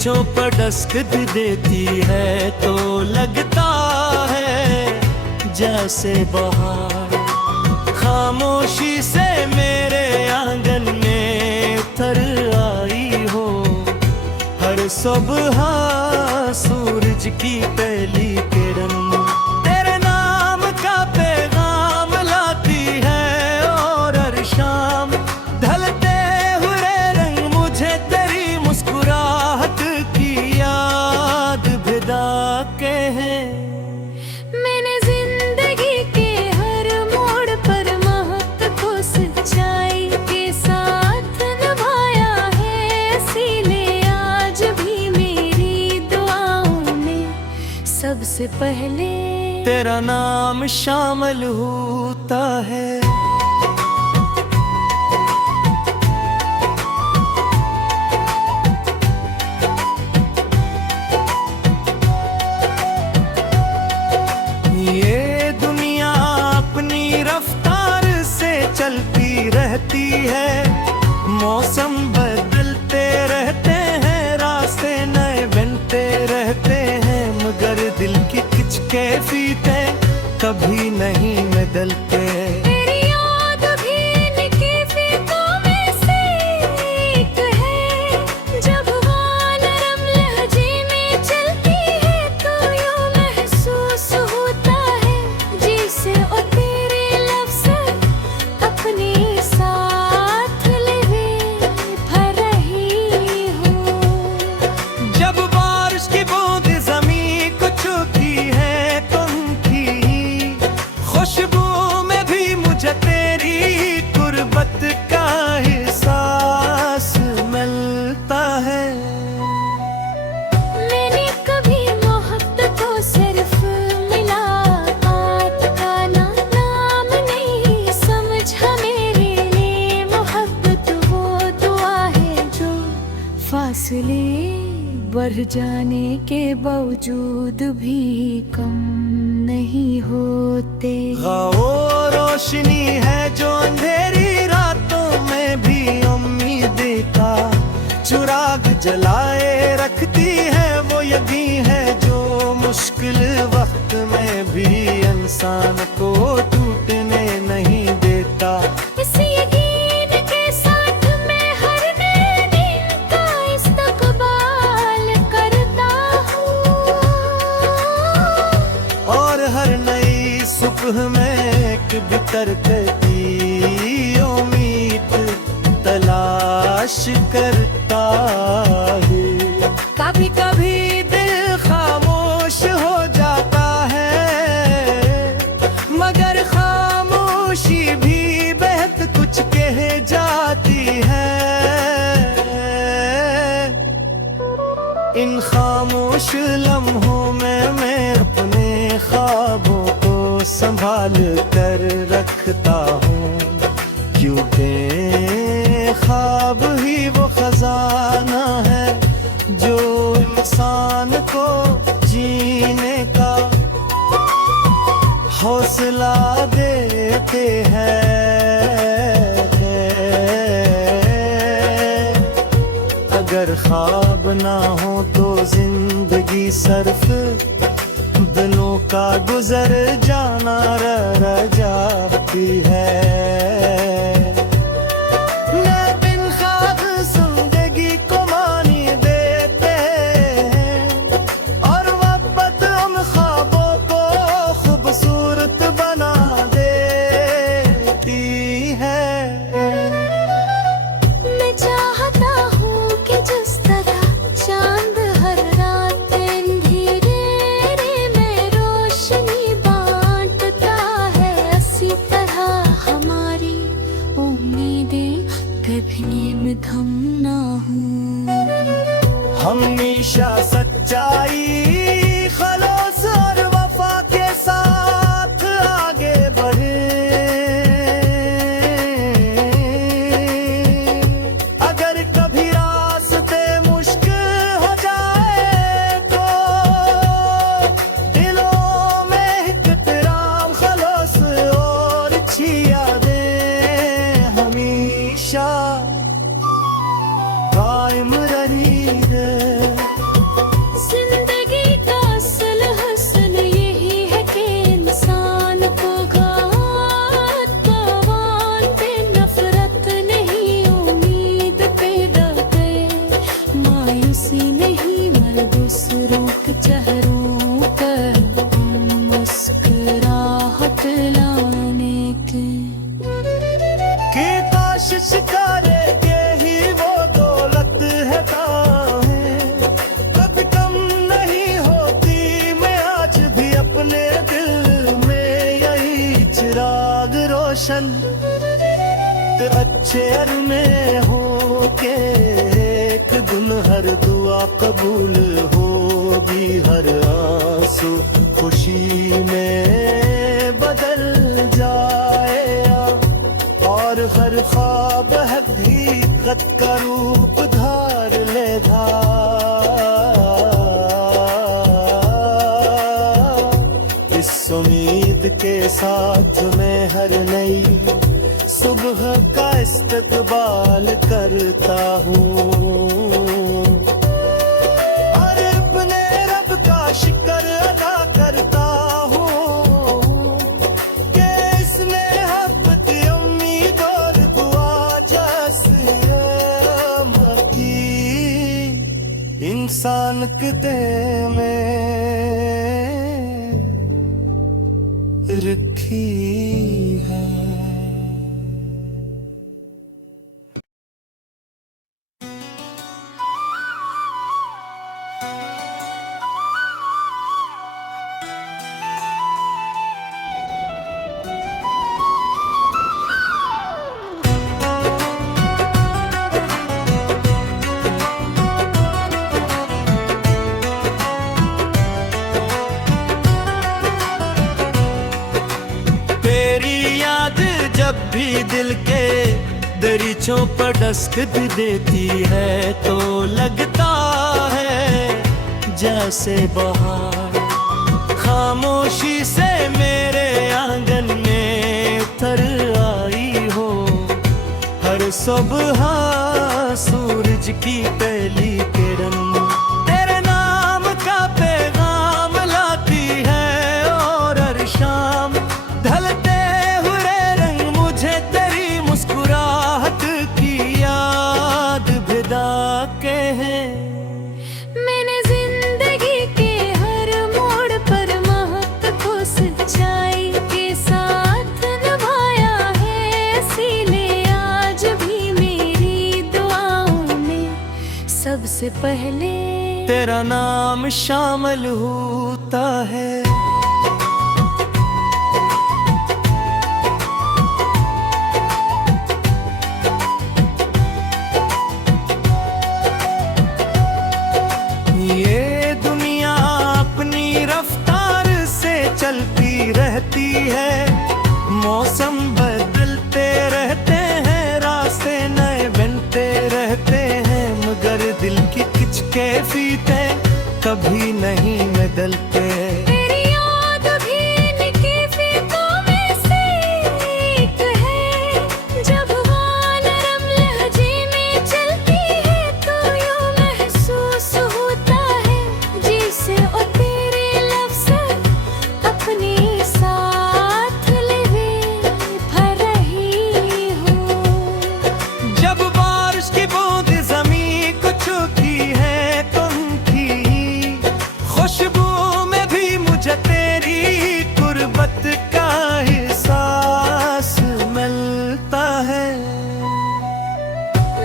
बच्चों पर डस्क देती है तो लगता है जैसे बहार। खामोशी से मेरे आंगन में उतर आई हो हर सुबह सूरज की पहली किरण। तेरे नाम का पैगाम लाती है और हर शाम ढलते हुए रंग मुझे तेरी मुस्कुराहट की याद भिदा के हैं। मैंने जिंदगी के हर मोड़ पर महक को सच्चाई के साथ निभाया है, इसीलिए आज भी मेरी दुआओं में सबसे पहले तेरा नाम शामिल होता है। ये दुनिया अपनी रफ्तार से चलती रहती है, मौसम बदलते रहते हैं, रास्ते नए बनते रहते हैं, मगर दिल की कुछ कैफियतें कभी नहीं बदलते। तेरी याद भी इनकी फीकों में से एक है। जब वो नरम लहजे में चलती है तो यूं महसूस होता है जैसे ओ तेरे लफ्ज़ अपने साथ ले भर रही हो। जब बारिश की बूंद ज़मीन को छूती है तो उनकी खुशबू में भी मुझे तेरी गुर्बत का एहसास मिलता है। मैंने कभी मोहब्बत को सिर्फ मुलाकात का नाम नहीं समझा, मेरे लिए मोहब्बत वो दुआ है जो फासले बढ़ जाने के बावजूद भी कम नहीं होते। वो रोशनी है जो अंधेरी रातों में भी उम्मीद का चिराग जलाए रखती है, वो यकीन है जो मुश्किल वक्त में भी इंसान को टूटने नहीं देता। इस यकीन के साथ मैं हर नए दिन का इस्तकबाल करता हूँ और हर नई सुबह में एक बितर की उम्मीद तलाश करता है। कभी कभी दिल खामोश हो जाता है, मगर खामोशी भी बहुत कुछ कह जाती है। इन खामोश लम्हों में मैं अपने ख्वाबों को संभाल कर रखता हूँ, क्योंकि ख्वाब ही वो खजाना है जो इंसान को जीने का हौसला देते हैं। अगर ख्वाब ना हो तो जिंदगी सिर्फ दिनों का गुजर जाना रह जाती है। मैं बिन ख्वाब जिंदगी को मानी देते हैं और मोहब्बत हम ख्वाबों को खूबसूरत बना देती है। मैं चाहता हूँ कि जिस तरह चांद हर रात अंधेरे में रोशनी बांटता है, इसी तरह हमारी उम्मीदें कभी में थम ना हो। हमेशा सच्चाई खलूस और वफा के साथ आगे बढ़े। अगर कभी रास्ते मुश्किल हो जाए तो दिलों में इकराम खलूस और अच्छी यादें हमेशा कायम रही है। रोशन अच्छे में हो के एक दिन हर दुआ कबूल होगी, हर आंसू खुशी में बदल जाएगा और हर ख्वाब हकीकत का रूप धार लेगा। इस उम्मीद के साथ मैं हर नई सुबह का इस्तकबाल करता हूँ और अपने रब का शुक्र अदा करता हूँ कि इसने हक़ उम्मीद और दुआ जैसी मकी इंसान के दिल में रखी है। जब भी दिल के दरीचों पर दस्तक देती है तो लगता है जैसे बहार खामोशी से मेरे आंगन में उतर आई हो। हर सुबह सूरज की पहली किरण तेरे नाम का पैगाम लाती है और हर शाम ढलते मैंने जिंदगी के हर मोड़ पर महक को सच्चाई के साथ निभाया है, इसीलिए आज भी मेरी दुआओं में सबसे पहले तेरा नाम शामिल होता है। चलती रहती है, मौसम बदलते रहते हैं, रास्ते नए बनते रहते हैं, मगर दिल की कुछ कैफियतें कभी नहीं बदलते। तेरी याद भी इन कैफियतों में से एक है, जब वो नरम लहजे में चलती है तो यूं महसूस होता है जैसे ओ तेरे लफ्ज़ अपने साथ ले भर रही हूँ। जब बारिश की बूंद ज़मीन को छूती है तुमकी खुशबू में भी मुझे तेरी गुर्बत का एहसास मिलता है।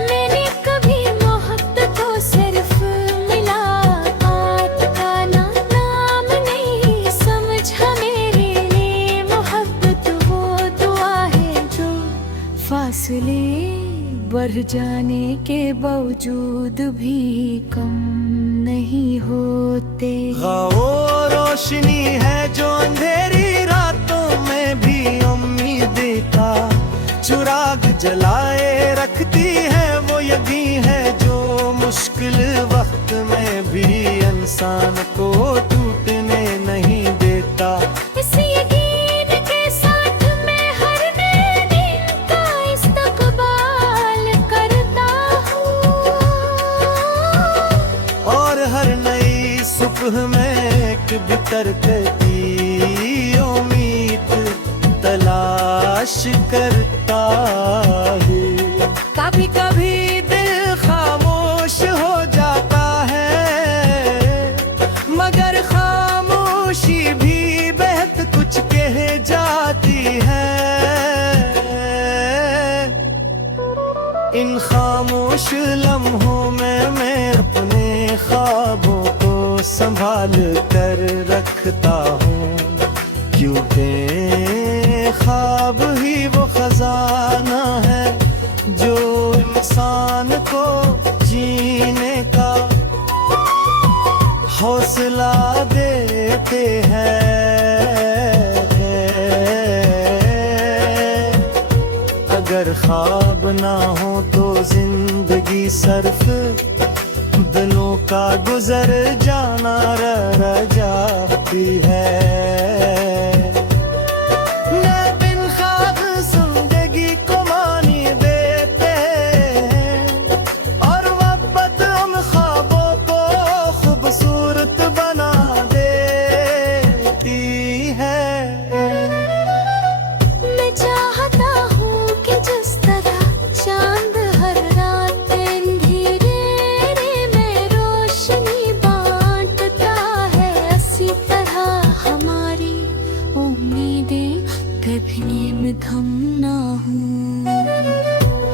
मैंने कभी मोहब्बत को सिर्फ मुलाकात का नाम नहीं समझा, मेरे लिए मोहब्बत वो दुआ है जो फासले बढ़ जाने के बावजूद भी कम नहीं होते। वो रोशनी है जो अंधेरी रातों में भी उम्मीद का चिराग जलाए रखती है, वो यकीन है जो मुश्किल वक्त में भी इंसान को टूटने नहीं देता। इस यकीन के साथ मैं हर नए दिन का इस्तकबाल करता हूँ और हर नई सुबह में एक बितर करती उम्मीद तलाश करता है। कभी कभी दिल खामोश हो जाता है, मगर खामोशी भी बहुत कुछ कह जाती है। इन खामोश लम्हों में मैं अपने ख्वाबों को संभाल कर रखता हूँ, क्योंकि ख्वाब ही वो खजाना है जो इंसान को जीने का हौसला देते हैं। अगर ख्वाब ना हो तो जिंदगी सर्फ दिनों का गुजर जाना रह जाती है।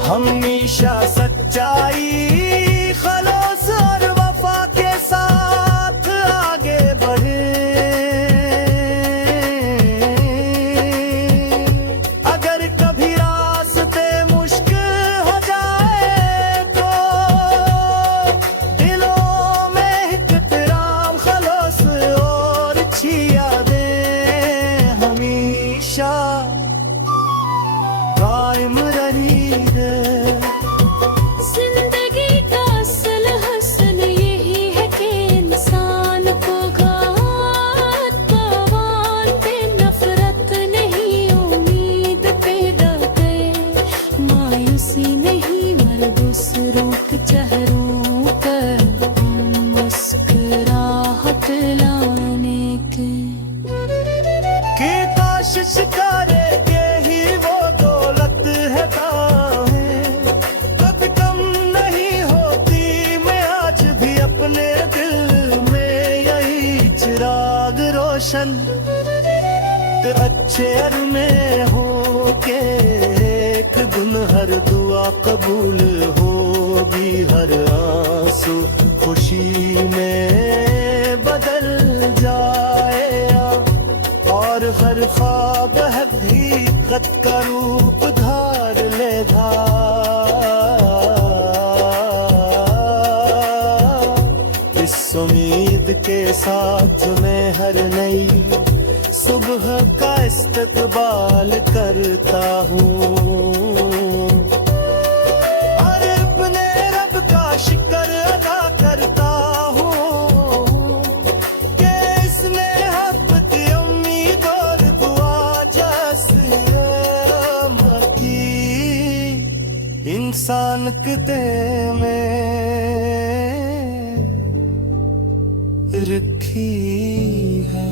हमेशा सच्चाई खलूस और वफा के साथ आगे बढ़े। अगर कभी रास्ते मुश्किल हो जाए तो दिलों में इकराम खलूस और अच्छी यादें हमेशा कायम रही। जिंदगी का असल हसन यही है कि इंसान को घात पवान पे नफरत नहीं, उम्मीद पे दगे मायूसी नहीं, मर दूसरों के चेहरों पर मुस्कुराहट लाने के कोशिश करे अच्छे अर में हो के एक दिन हर दुआ कबूल होगी, हर आंसू खुशी में बदल जाएगा और हर ख्वाब हकीकत का रूप धार लेगा। इस उम्मीद के साथ मैं हर नई सुबह का इस्तकबाल करता हूँ और अपने रब का शुक्र अदा करता हूँ कि इसने अपनी उम्मीद और दुआ जैसी रहमती इंसान के दिल में रखी है।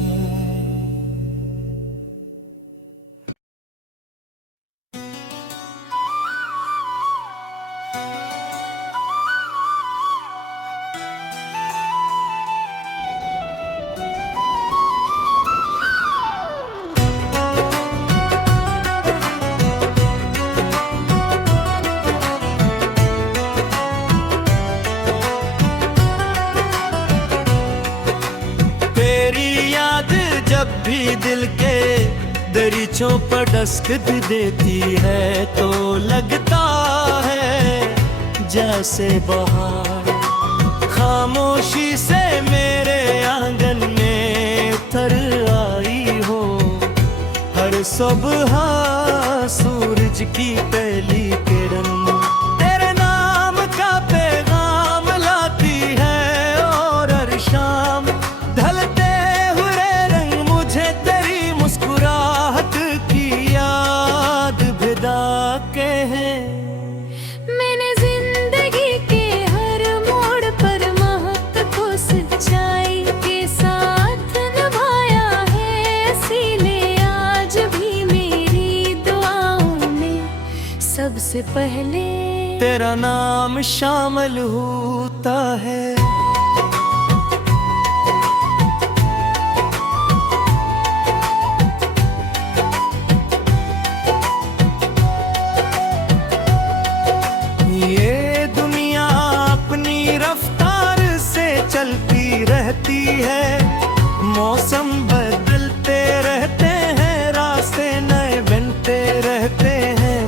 जब भी दिल के दरीचों पर दस्तक देती है तो लगता है जैसे बहार खामोशी से मेरे आंगन में उतर आई हो। हर सुबह सूरज की पहली किरण तेरे नाम का पैगाम लाती है और हर शाम ढलते मैंने जिंदगी के हर मोड़ पर महक को सच्चाई के साथ निभाया है, इसीलिए आज भी मेरी दुआओं में सबसे पहले तेरा नाम शामिल होता है। चलती रहती है, मौसम बदलते रहते हैं, रास्ते नए बनते रहते हैं।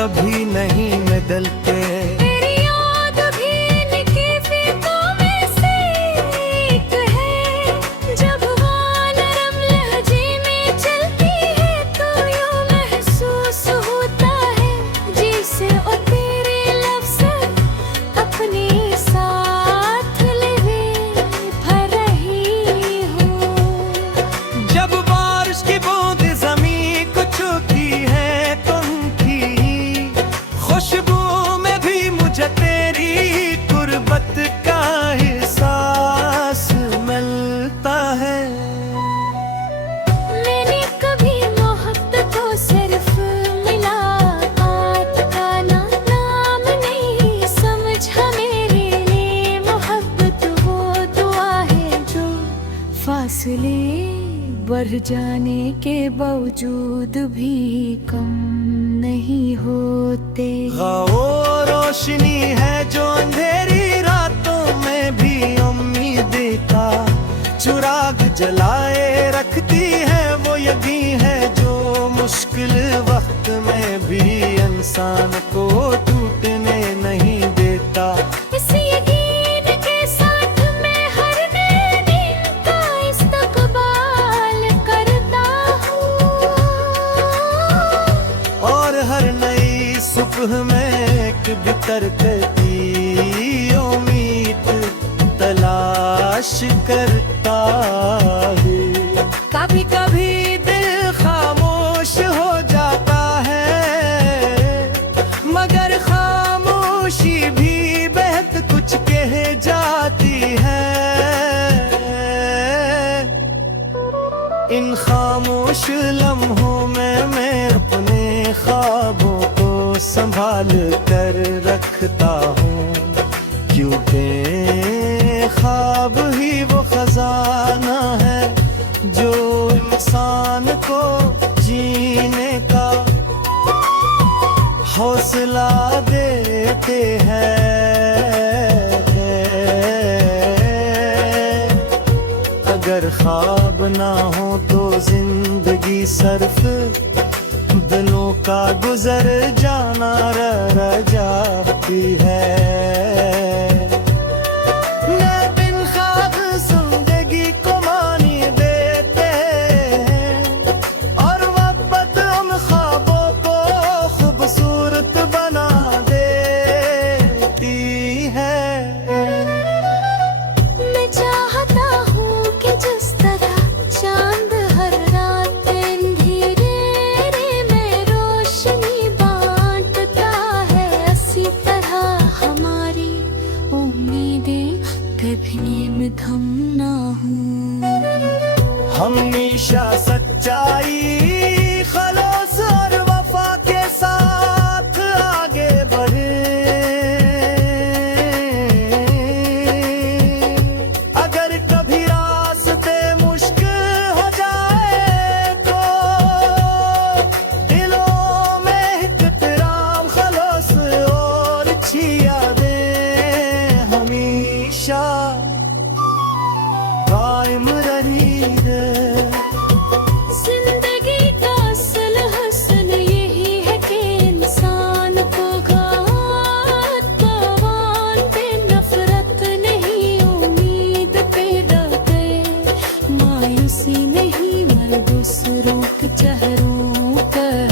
कभी नहीं बदलते। तेरी याद भी इनकी फीकों में से एक है। जब वो नरम लहजे में चलती है तो यूं महसूस होता है जैसे ओ तेरे लफ्ज़ अपने साथ लेवे भर रही हूँ। जब बारिश की बूंद जमीन को छूती है तो उनकी खुशबू में भी मुझे तेरी गुर्बत का एहसास मिलता है। मैंने कभी मोहब्बत को सिर्फ मुलाकात का नाम नहीं समझा। मेरे लिए मोहब्बत वो दुआ है जो फासले बढ़ जाने के बावजूद भी कम नहीं होते। वो रोशनी है जो अंधेरी रातों में भी उम्मीद का चुराग जलाए रखती है। वो यकीन है जो मुश्किल वक्त में भी इंसान को टूटने नहीं देता। इस यकीन के साथ मैं हर नए दिन का इस्तकबाल करता हूँ और हर नई सुबह में एक बितर करती उम्मीद तलाश करता है। कभी कभी दिल खामोश हो जाता है मगर खामोशी भी बेहद कुछ कह जाती है। इन खामोश लम्हों में मैं अपने ख्वाबों को संभाल कर रखता हूँ क्योंकि ख्वाब ही वो खजाना है जो इंसान को जीने का हौसला देते हैं। अगर ख्वाब ना हो तो जिंदगी सर्फ दिनों का गुजर जाना रह जाती है। मैं बिन ख्वाब जिंदगी को मानी देते हैं और मोहब्बत उन ख्वाबों को खूबसूरत बना देती है। मैं चाहता हूँ कि जिस तरह चांद हर रात अंधेरे में रोशनी बांटता है इसी तरह हमारी उम्मीदें कभी में थम ना हूँ। हमेशा सच्चाई खलास और वफा के साथ आगे बढ़े। अगर कभी रास्ते मुश्किल हो जाए तो दिलों में इकराम खलास और अच्छी यादें हमेशा कायम रही है। जिंदगी का असल हसन यही है कि इंसान को घात पवान पे नफरत नहीं उम्मीद पे डर मायूसी नहीं मर दूसरों के चेहरों पर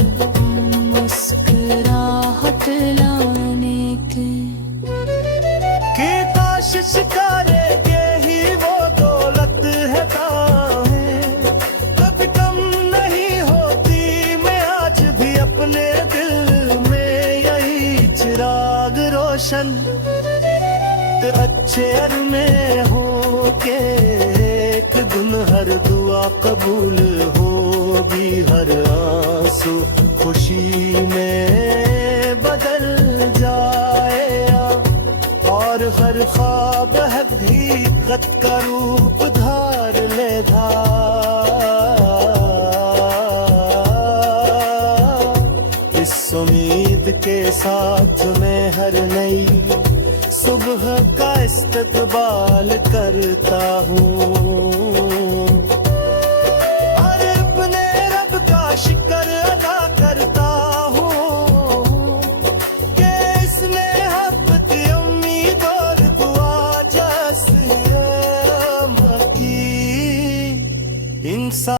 मुस्कुराहट लाने के कोशिश करेंगे ही वो दौलत है कभी कम नहीं होती। मैं आज भी अपने दिल में यही चिराग रोशन अच्छे में हो के एक दिन हर दुआ कबूल होगी। हर आंसू खुशी में बदल जाएगा और हर ख्वाब हकीकत का रूप धार लेगा। इस उम्मीद के साथ मैं हर नई सुबह का इस्तकबाल करता हूँ।